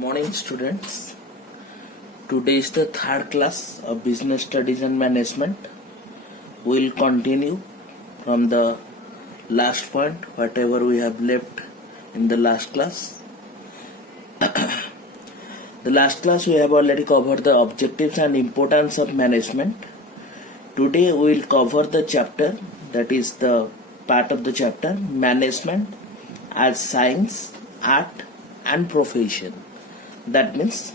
Morning students. Today is the third class of Business Studies and Management. We will continue from the last point, whatever we have left in the last class. The last class we have already covered the objectives and importance of management. Today we will cover the chapter, that is the part of the chapter, management as science, art and profession. That means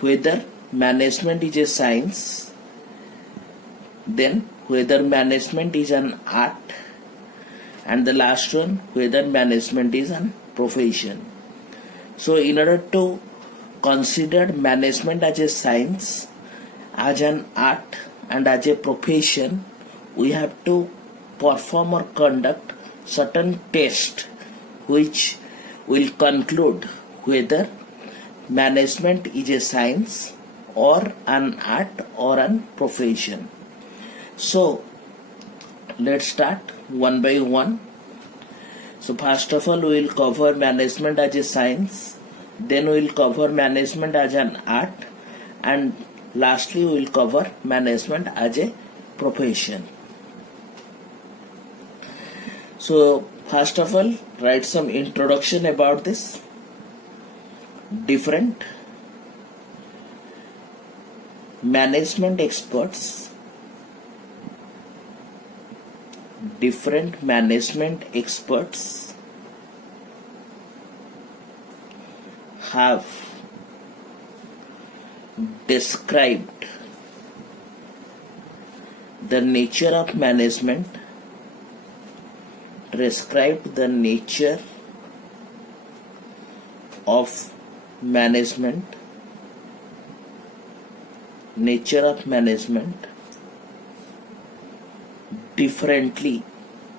whether management is a science, then whether management is an art, and the last one, whether management is an profession. So in order to consider management as a science, as an art and as a profession, we have to perform or conduct certain tests which will conclude whether management is a science or an art or an profession. So let's start one by one. So first of all we will cover management as a science, then we will cover management as an art, and lastly we will cover management as a profession. So first of all, write some introduction about this. Different management experts have described the nature of management, differently.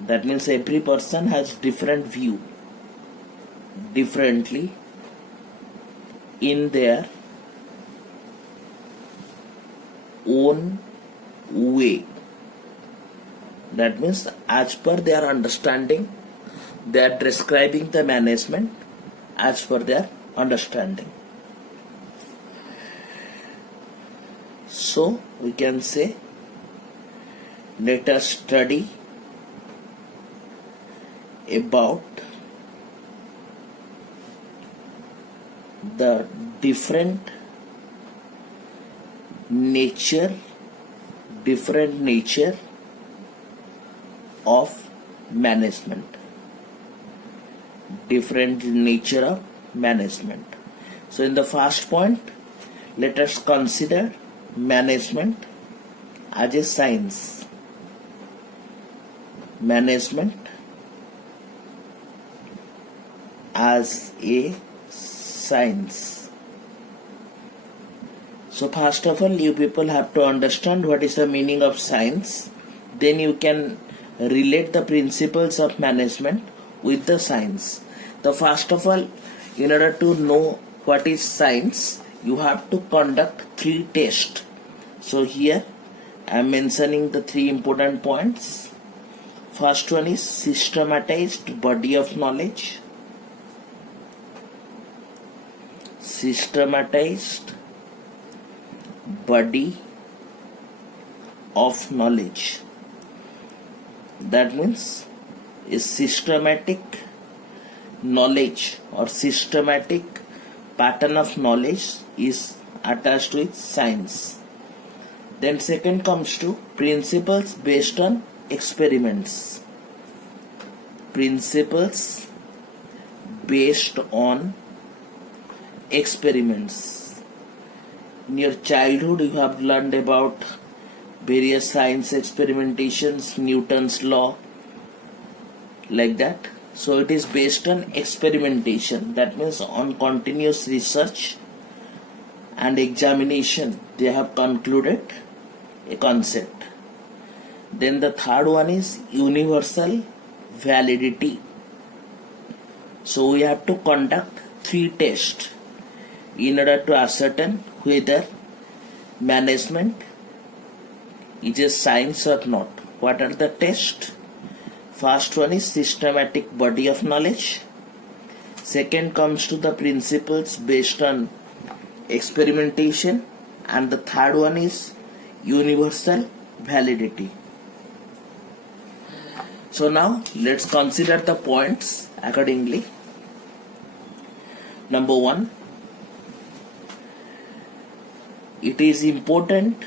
That means every person has different view, differently in their own way. That means as per their understanding, they are describing the management as per their understanding. So we can say, let us study about the different nature of management. So in the first point, let us consider management as a science. Management as a science. So first of all, you people have to understand what is the meaning of science. Then you can relate the principles of management with the science. So first of all, in order to know what is science, you have to conduct 3 tests. So here I am mentioning the 3 important points. First one is systematized body of knowledge. Systematized body of knowledge. That means a systematic knowledge or systematic pattern of knowledge is attached with science. Then second comes to principles based on experiments. Principles based on experiments. In your childhood you have learned about various science experimentations, Newton's law, like that. So it is based on experimentation. That means on continuous research and examination they have concluded a concept. Then the third one is universal validity. So we have to conduct 3 tests in order to ascertain whether management is a science or not. What are the tests? First one is systematic body of knowledge. Second comes to the principles based on experimentation, and the third one is universal validity. So now let's consider the points accordingly. Number 1, it is important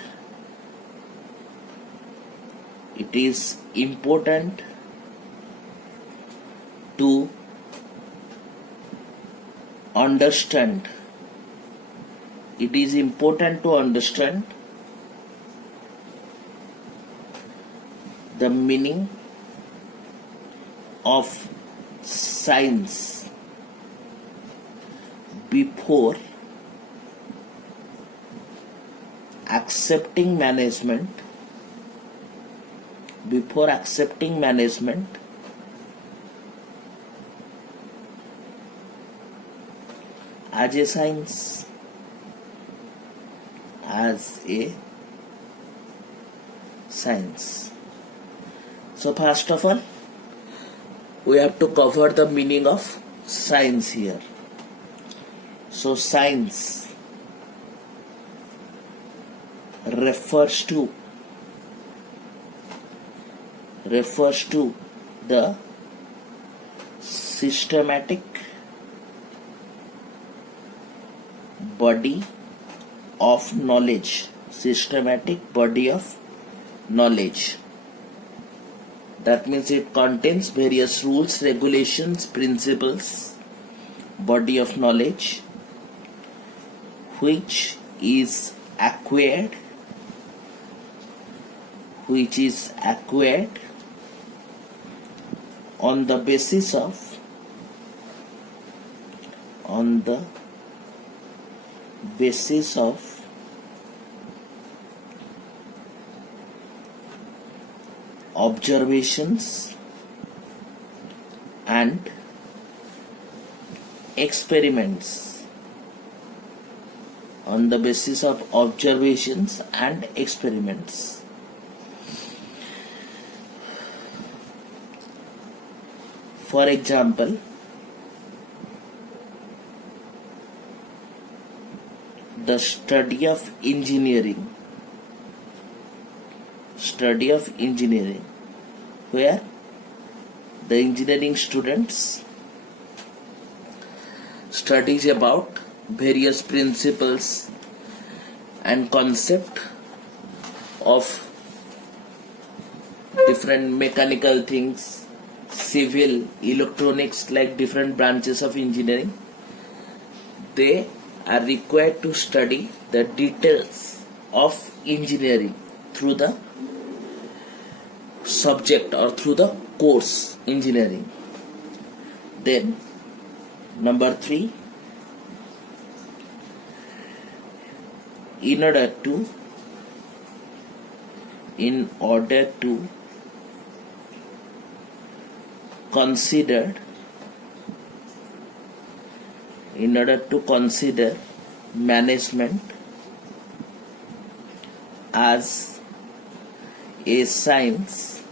to understand the meaning of science before accepting management as a science. So first of all, we have to cover the meaning of science here. So science refers to the systematic body of knowledge. That means it contains various rules, regulations, principles, body of knowledge, which is acquired on the basis of observations and experiments. For example, the study of engineering, where the engineering students studies about various principles and concept of different mechanical things, civil, electronics, like different branches of engineering. They are required to study the details of engineering through the subject or through the course engineering. Then number 3, in order to consider management as a science,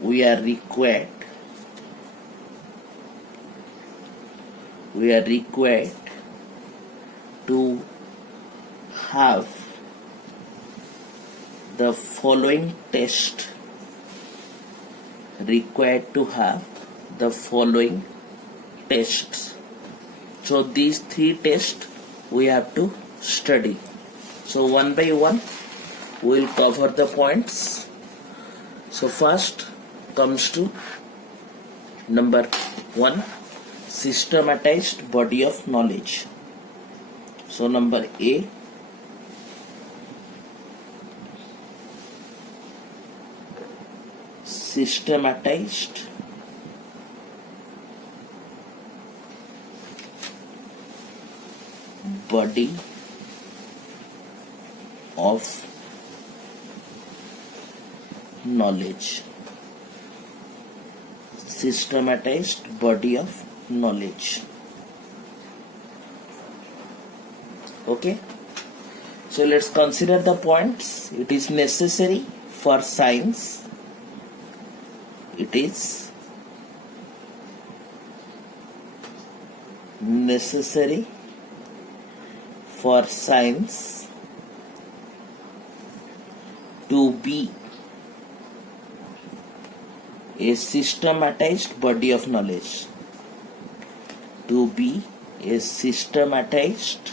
we are required to have the following tests. So these 3 tests we have to study. So one by one we will cover the points. So first comes to number 1, systematized body of knowledge. So number A, systematized body of knowledge. Okay, so let's consider the points. It is necessary for science. It is necessary for science to be a systematized body of knowledge. To be a systematized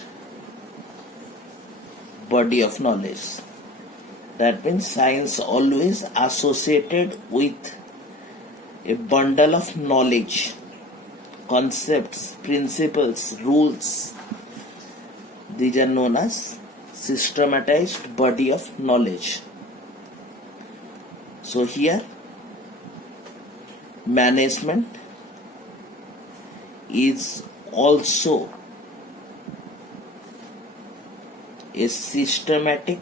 body of knowledge. That means science always associated with a bundle of knowledge, concepts, principles, rules. These are known as systematized body of knowledge. So here management is also a systematic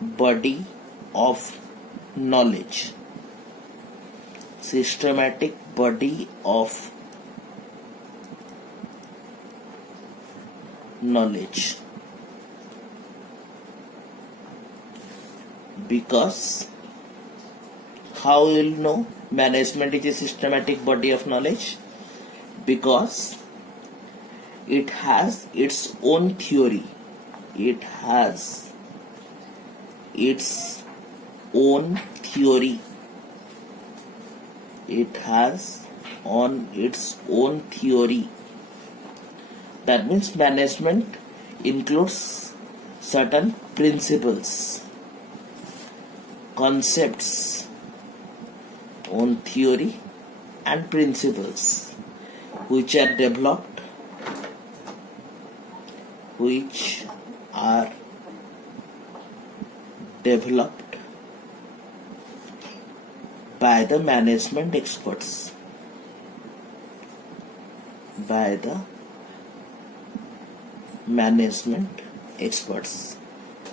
body of knowledge. Systematic body of knowledge. Because how you will know management is a systematic body of knowledge? Because it has its own theory. It has its own theory. It has on its own theory. That means management includes certain principles, concepts, own theory and principles which are developed by the management experts. By the management experts.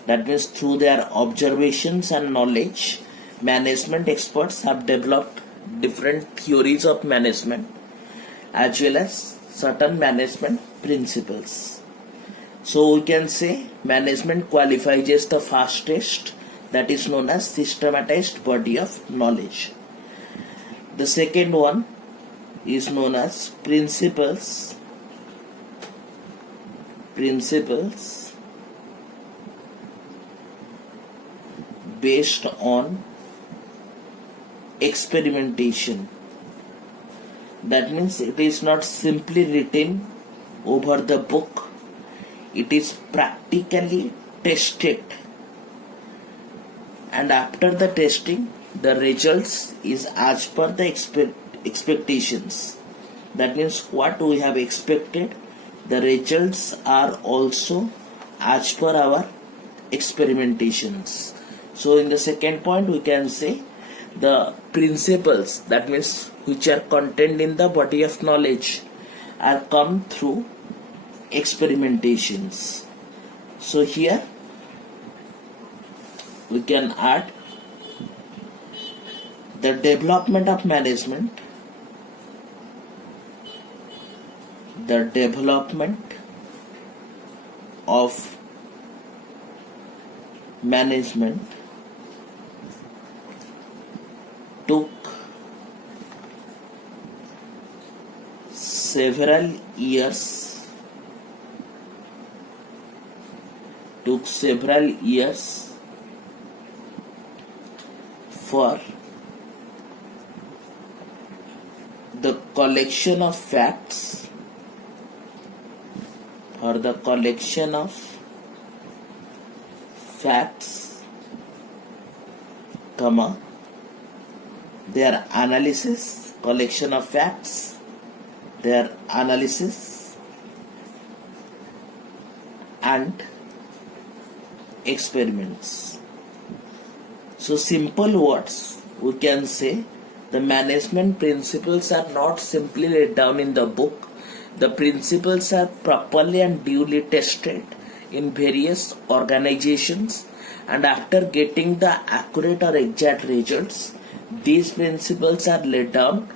That means through their observations and knowledge, management experts have developed different theories of management as well as certain management principles. So we can say management qualifies as the first test, that is known as systematized body of knowledge. The second one is known as principles based on experimentation. That means it is not simply written over the book, it is practically tested, and after the testing the results is as per the expectations. That means what we have expected, the results are also as per our experimentations. So in the second point we can say the principles, that means which are contained in the body of knowledge, are come through experimentations. So here we can add the development of management. The development of management took several years for the collection of facts, comma, their analysis, collection of facts, their analysis and experiments. So simple words, we can say the management principles are not simply laid down in the book. The principles are properly and duly tested in various organizations, and after getting the accurate or exact results, these principles are laid down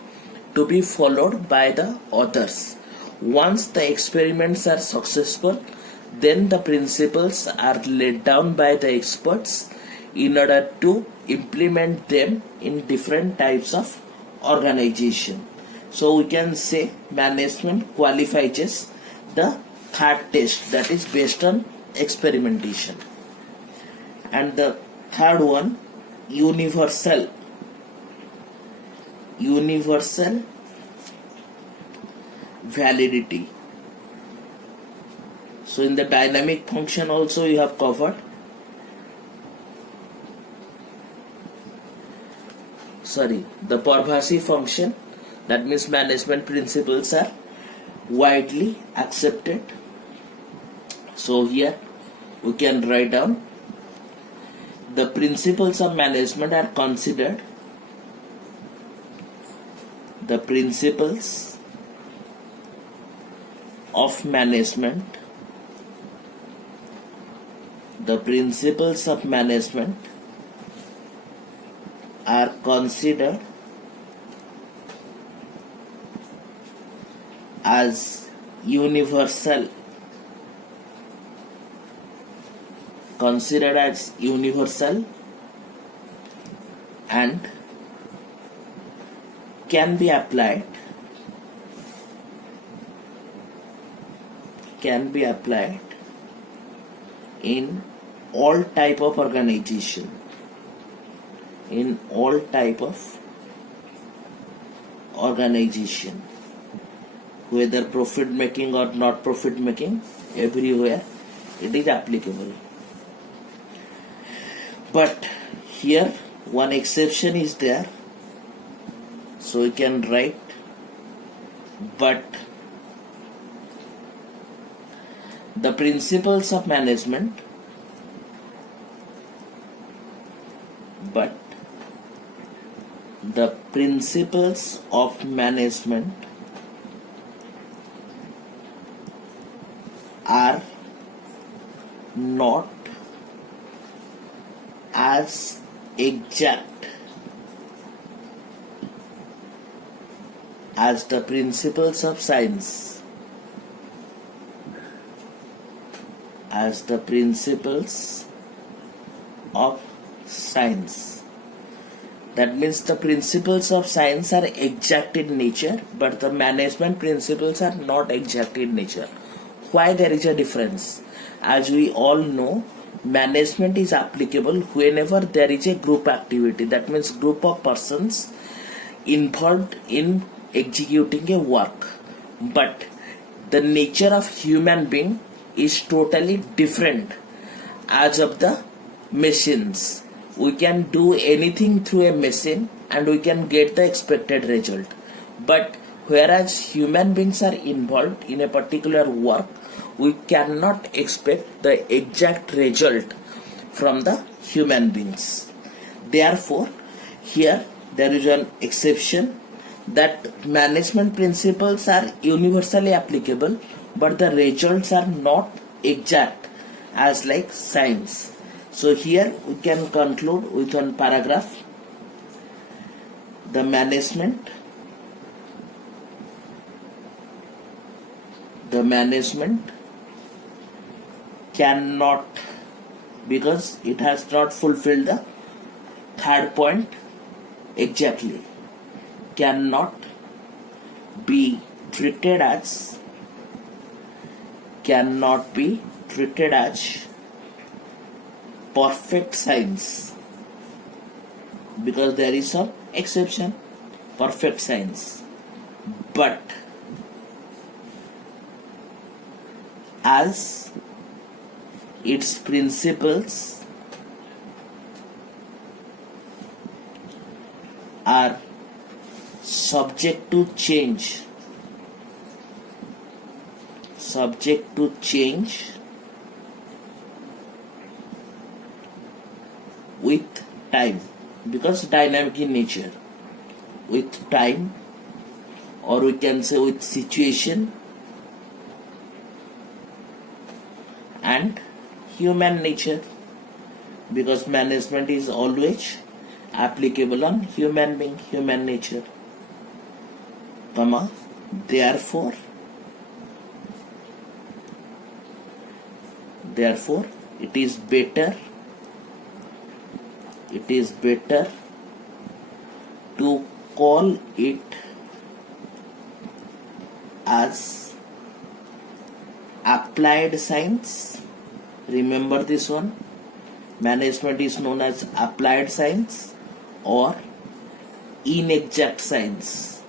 to be followed by the authors. Once the experiments are successful, then the principles are laid down by the experts in order to implement them in different types of organization. So we can say management qualifies the third test, that is based on experimentation. And the third one, universal validity. So in the dynamic function also you have covered. The pervasive function, that means management principles are widely accepted. So here we can write down the principles of management are considered. The principles of management are considered as universal and can be applied in all type of organization, whether profit making or not profit making, everywhere it is applicable. But here one exception is there, so we can write but the principles of management are not as exact as the principles of science. That means the principles of science are exact in nature, but the management principles are not exact in nature. Why there is a difference? As we all know, management is applicable whenever there is a group activity. That means group of persons involved in executing a work. But the nature of human being is totally different as of the machines. We can do anything through a machine and we can get the expected result. But whereas human beings are involved in a particular work, we cannot expect the exact result from the human beings. Therefore, here there is an exception that management principles are universally applicable, but the results are not exact as like science. So here we can conclude with one paragraph. The management cannot, because it has not fulfilled the third point exactly, cannot be treated as perfect science, because there is some exception, perfect science. But as its principles are subject to change with time, because dynamic in nature, with time, or we can say with situation and human nature, because management is always applicable on human being, human nature, comma, therefore it is better it is better to call it as applied science. Remember this one. Management is known as applied science or inexact science.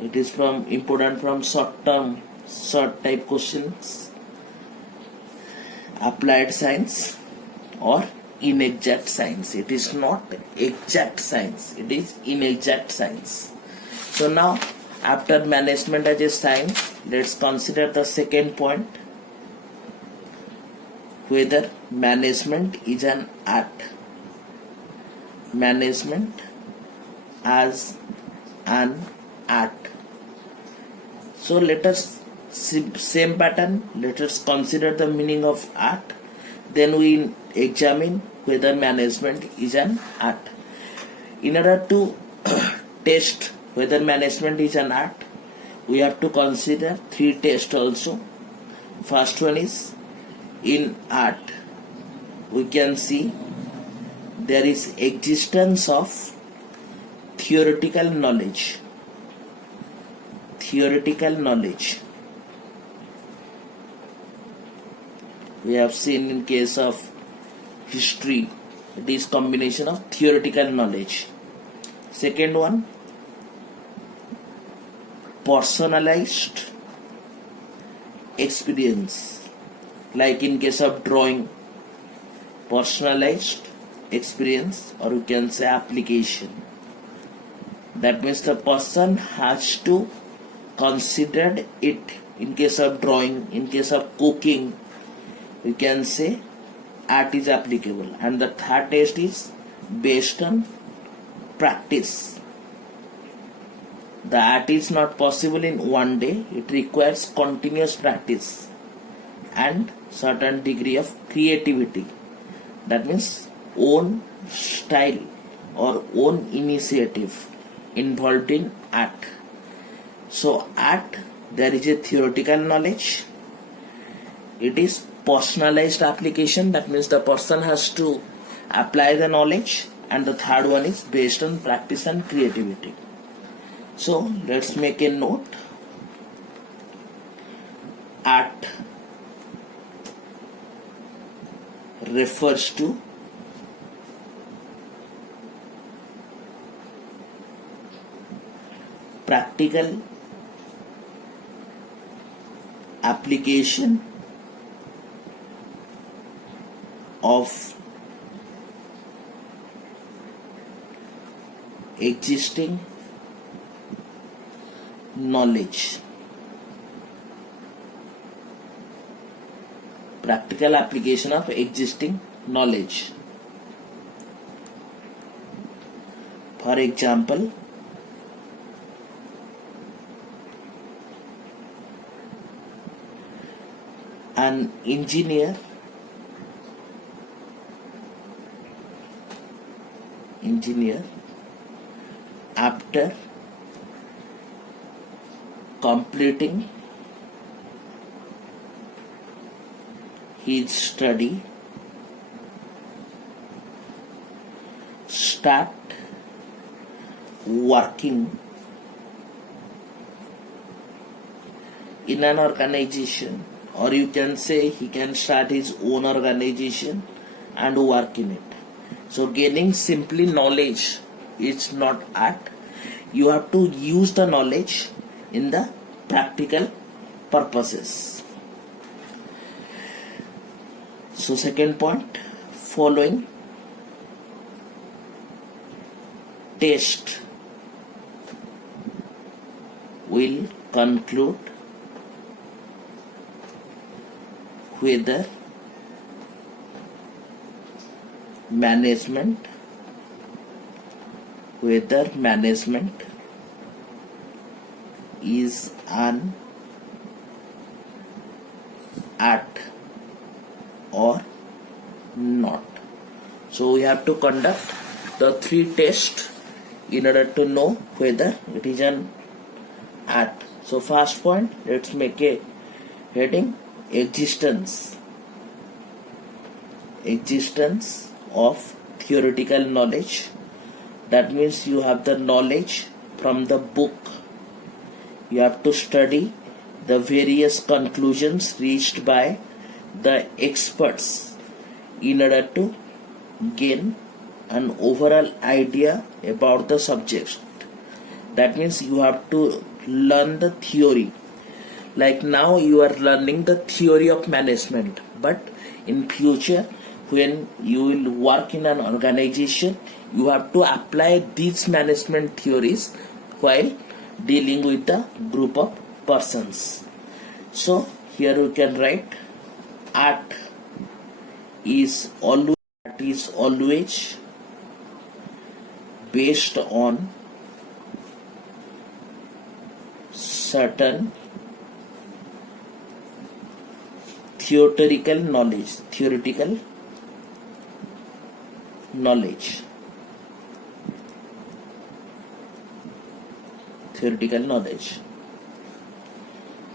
It is important from short type questions. Applied science or inexact science. It is not exact science, it is inexact science. So now, after management as a science, let's consider the second point, whether management is an art. Management as an art. So let us same pattern, let us consider the meaning of art, then we examine whether management is an art. In order to test whether management is an art, we have to consider three tests also. First one is, in art we can see there is existence of theoretical knowledge. Theoretical knowledge. We have seen in case of history, it is combination of theoretical knowledge. Second one, personalized experience. Like in case of drawing, personalized experience, or you can say application. That means the person has to consider it. In case of drawing, in case of cooking, we can say art is applicable. And the third test is based on practice. The art is not possible in one day, it requires continuous practice and certain degree of creativity. That means own style or own initiative involved in art. So art, there is a theoretical knowledge, it is personalized application, that means the person has to apply the knowledge, and the third one is based on practice and creativity. So let's make a note. Art refers to practical application of existing knowledge. Practical application of existing knowledge. For example, an engineer after completing his study start working in an organization, or you can say he can start his own organization and work in it. So gaining simply knowledge is not art. You have to use the knowledge in the practical purposes. So second point, following test will conclude whether management is an art or not. So we have to conduct the three tests in order to know whether it is an art. So first point, let's make a heading: existence of theoretical knowledge. That means you have the knowledge from the book. You have to study the various conclusions reached by the experts in order to gain an overall idea about the subject. That means you have to learn the theory. Like now you are learning the theory of management, but in future when you will work in an organization, you have to apply these management theories while dealing with the group of persons. So here we can write art is always based on certain theoretical knowledge.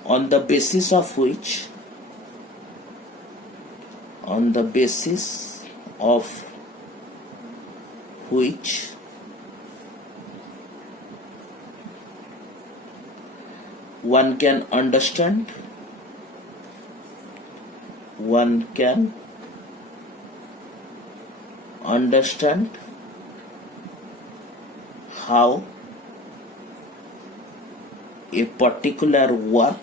On the basis of which one can understand how a particular work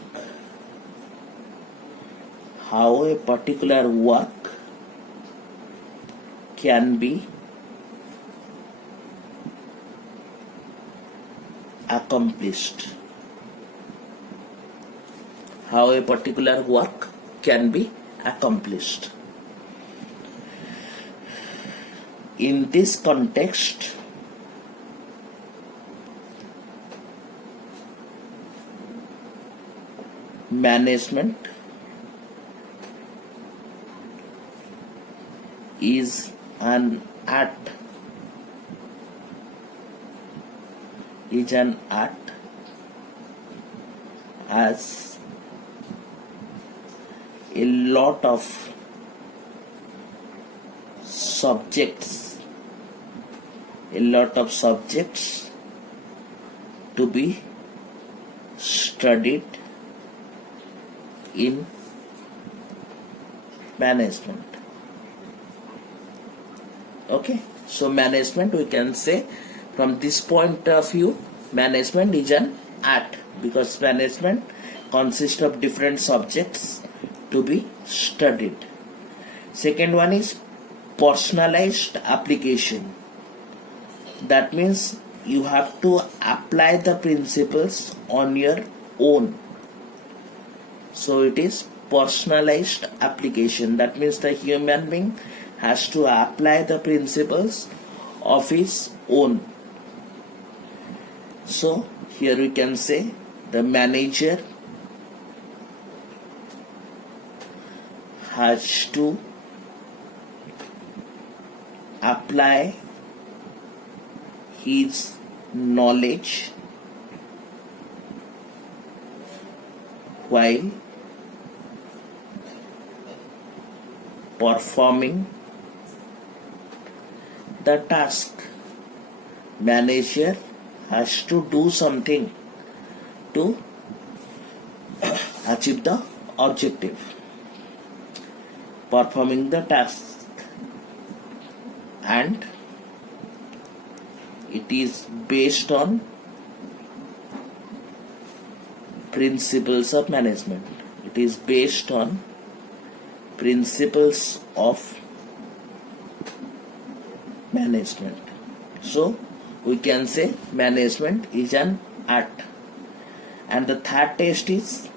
can be accomplished. In this context, management is an art as a lot of subjects to be studied in management. Okay, so management, we can say from this point of view, management is an art because management consists of different subjects to be studied. Second one is personalized application. That means you have to apply the principles on your own. So it is personalized application. That means the human being has to apply the principles of his own. So here we can say the manager has to apply his knowledge while performing the task. Manager has to do something to achieve the objective, performing the task, and it is based on principles of management. It is based on principles of management. So we can say management is an art. And the third test is,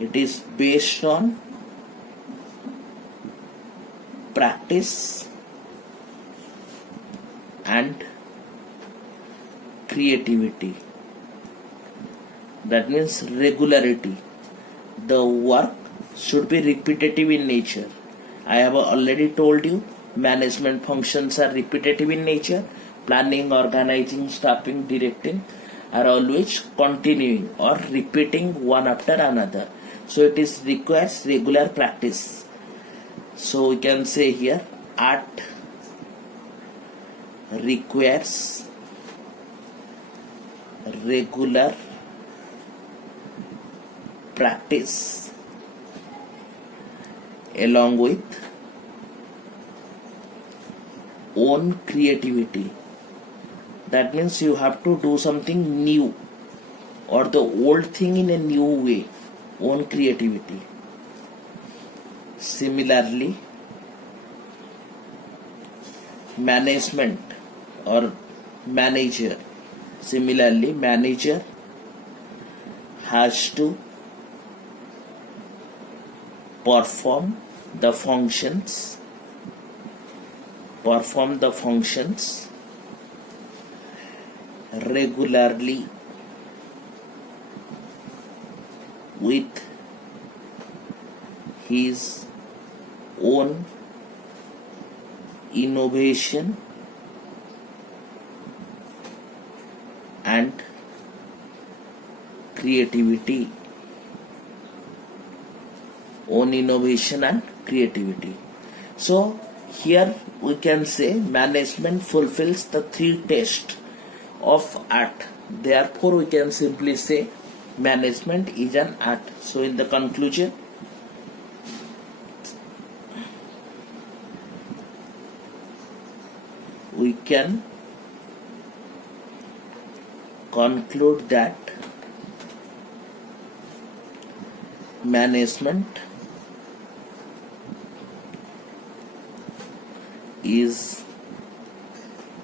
it is based on practice and creativity. That means regularity. The work should be repetitive in nature. I have already told you management functions are repetitive in nature. Planning, organizing, staffing, directing are always continuing or repeating one after another. So it is requires regular practice. So we can say here art requires regular practice along with own creativity. That means you have to do something new or the old thing in a new way, own creativity. Similarly, management or manager, manager has to perform the functions regularly with his own innovation and creativity. So here we can say management fulfills the three tests of art. Therefore we can simply say management is an art. So in the conclusion, we can conclude that management is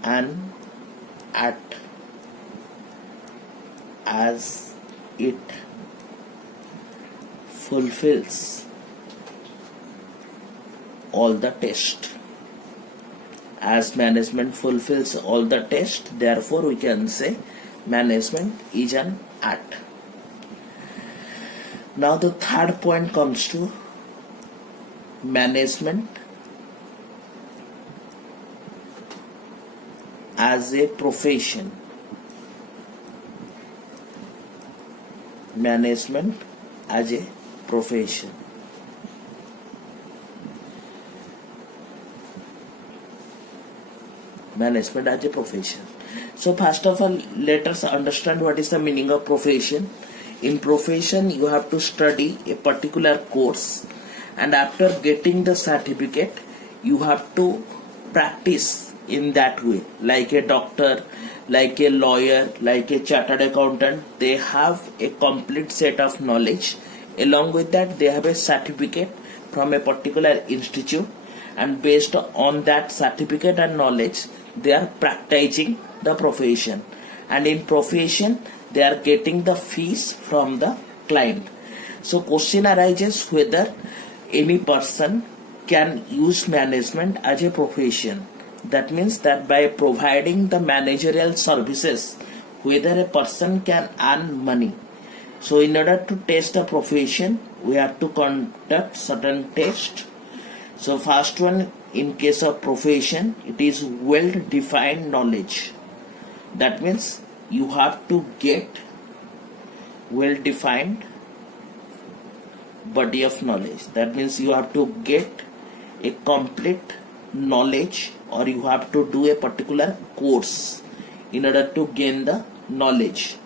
an art as it fulfills all the tests. As management fulfills all the tests, therefore we can say management is an art. Now the third point comes to management as a profession. Management as a profession. Management as a profession. So first of all, let us understand what is the meaning of profession. In profession, you have to study a particular course, and after getting the certificate, you have to practice in that way. Like a doctor, like a lawyer, like a chartered accountant, they have a complete set of knowledge. Along with that, they have a certificate from a particular institute, and based on that certificate and knowledge, they are practicing the profession. And in profession, they are getting the fees from the client. So question arises whether any person can use management as a profession. That means that by providing the managerial services, whether a person can earn money. So in order to test the profession, we have to conduct certain tests. So first one, in case of profession, it is well-defined knowledge. That means you have to get well-defined body of knowledge. That means you have to get a complete knowledge, or you have to do a particular course in order to gain the knowledge.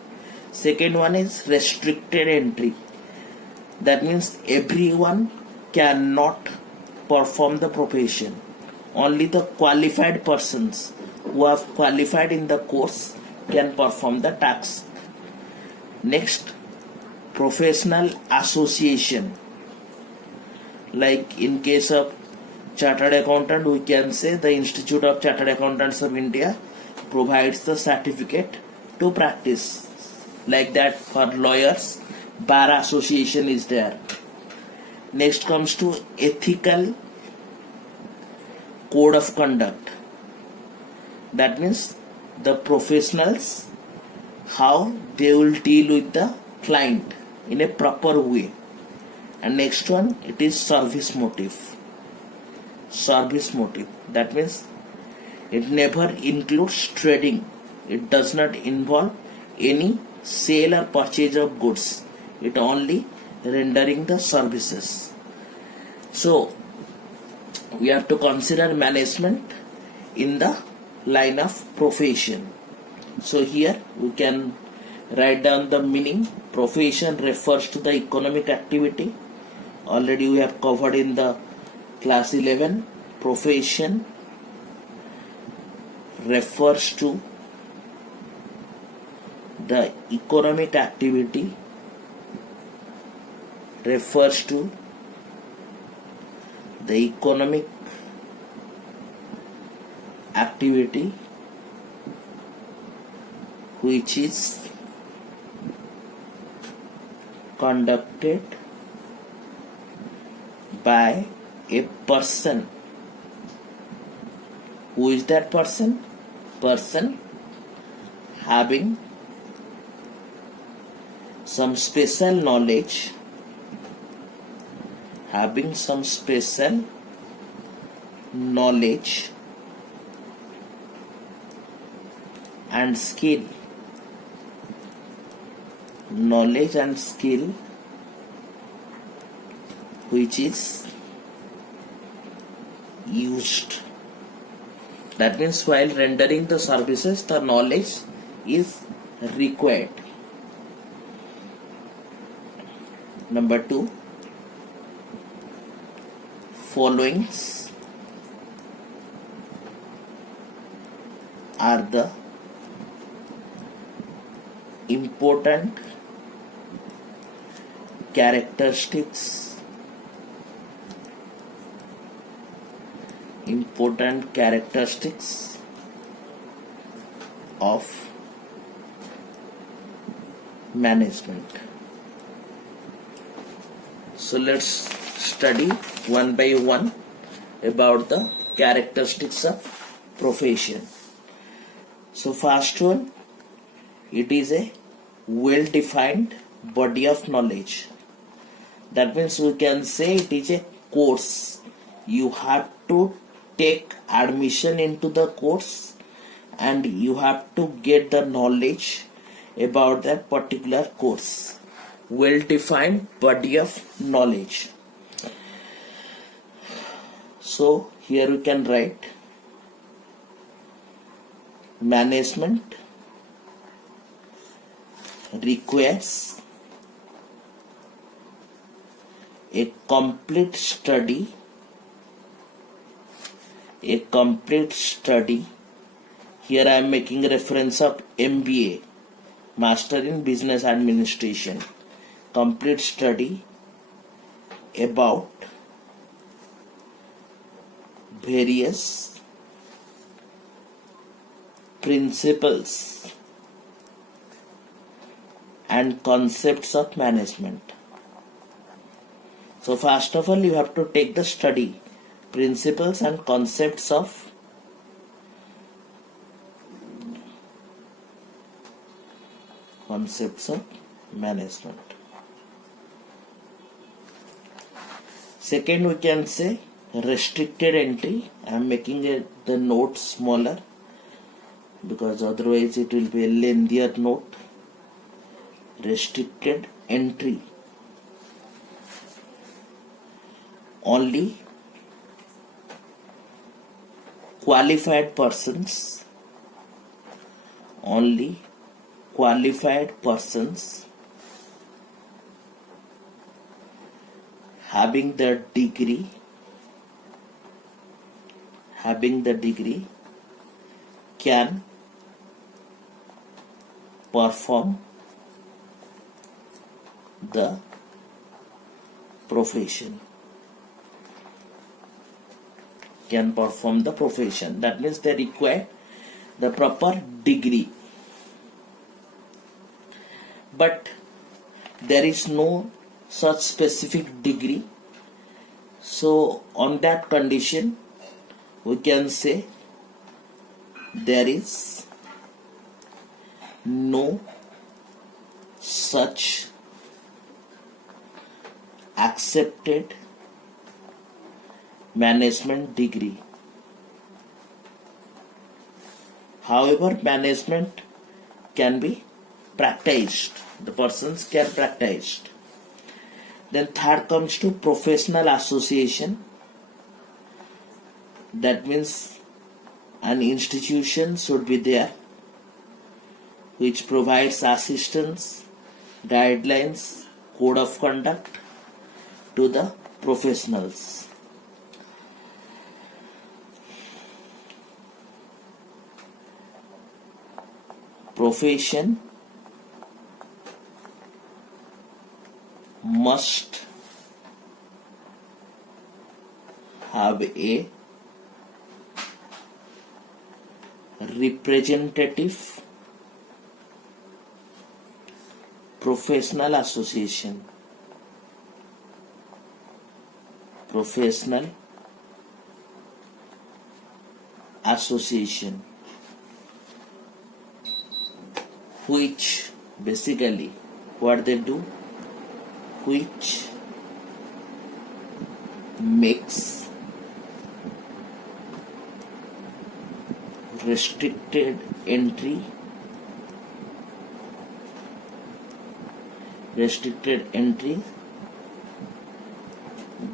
Second one is restricted entry. That means everyone cannot perform the profession. Only the qualified persons who have qualified in the course can perform the task. Next, professional association. Like in case of chartered accountant, we can say the Institute of Chartered Accountants of India provides the certificate to practice. Like that, for lawyers, bar association is there. Next comes to ethical code of conduct. That means the professionals, how they will deal with the client in a proper way. And next one, it is service motive. That means it never includes trading. It does not involve any sale or purchase of goods. It only rendering the services. So we have to consider management in the line of profession. So here we can write down the meaning. Profession refers to the economic activity. Already we have covered in the class 11. Profession refers to the economic activity, refers to the economic activity which is conducted by a person. Who is that person? Person having some special knowledge, having some special knowledge and skill, knowledge and skill which is used. That means while rendering the services, the knowledge is required. Number 2, followings are the important characteristics of management. So let's study one by one about the characteristics of profession. So first one, it is a well-defined body of knowledge. That means we can say it is a course. You have to take admission into the course and you have to get the knowledge about that particular course. Well-defined body of knowledge. So here we can write management requires a complete study, here I am making reference of MBA, Master in Business Administration, complete study about various principles and concepts of management. So first of all, you have to take the study, principles and concepts of management. Second, we can say restricted entry. I am making the note smaller because otherwise it will be a lengthier note. Restricted entry. Only qualified persons having the degree can perform the profession. That means they require the proper degree. But there is no such specific degree. So on that condition, we can say there is no such accepted management degree. However, management can be practiced. The persons can practice. Then third comes to professional association. That means An institution should be there which provides assistance, guidelines, code of conduct to the professionals. Profession must have a representative professional association. Professional association which basically what they do, which makes restricted entry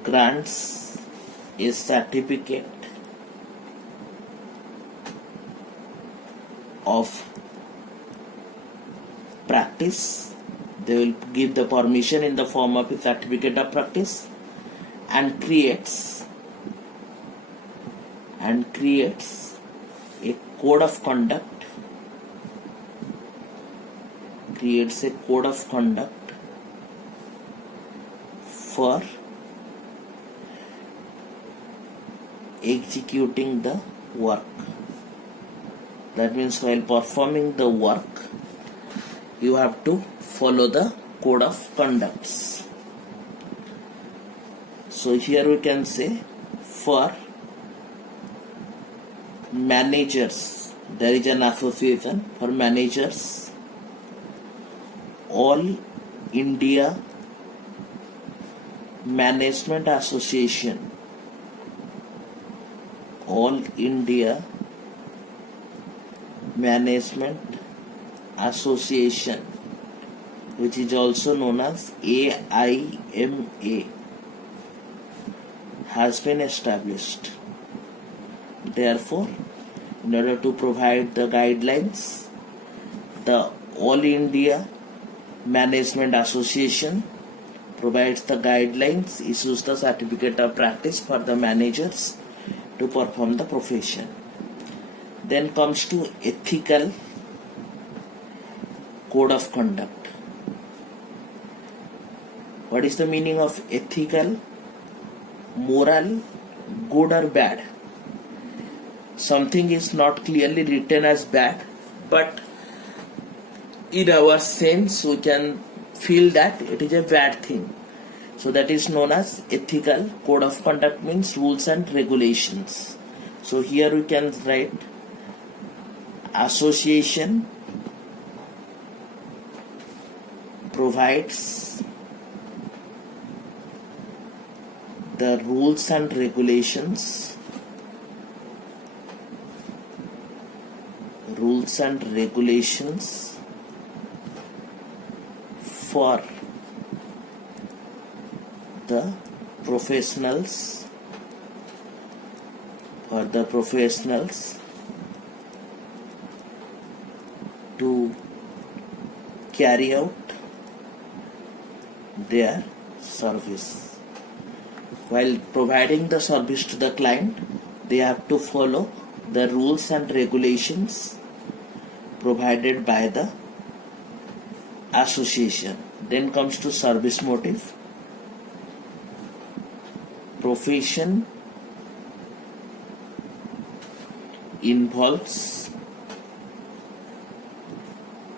grants a certificate of practice. They will give the permission in the form of a certificate of practice and creates a code of conduct, for executing the work. That means while performing the work, you have to follow the code of conducts. So here we can say for managers, there is an association for managers, All India Management Association, All India Management Association, which is also known as AIMA, has been established. Therefore, in order to provide the guidelines, the All India Management Association provides the guidelines, issues the certificate of practice for the managers to perform the profession. Then comes to ethical code of conduct. What is the meaning of ethical? Moral, good or bad. Something is not clearly written as bad, but in our sense we can feel that it is a bad thing. So that is known as ethical code of conduct, means rules and regulations. So here we can write association provides the rules and regulations for the professionals to carry out their service. While providing the service to the client, they have to follow the rules and regulations provided by the association. Then comes to service motive. Profession involves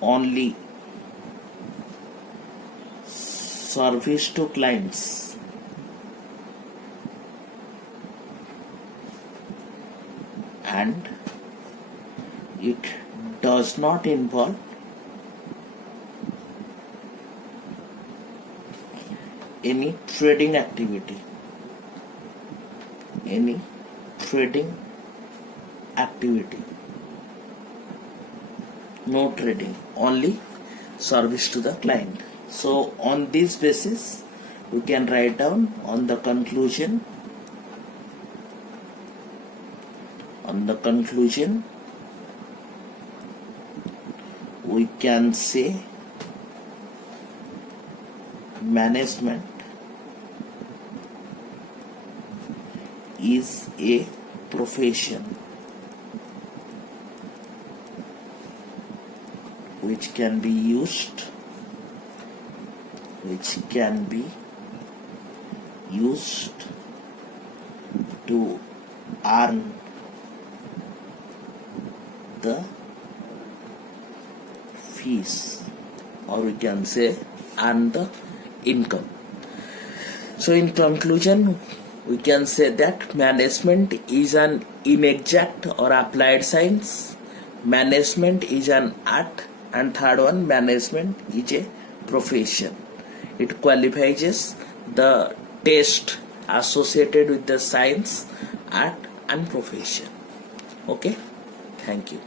only service to clients and it does not involve any trading activity. No trading, only service to the client. So on this basis we can write down on the conclusion In the conclusion, we can say management is a profession which can be used to earn the fees, or we can say earn the income. So in conclusion, we can say that management is an inexact or applied science, management is an art, and third one, management is a profession. It qualifies the test associated with the science, art and profession. Okay, thank you.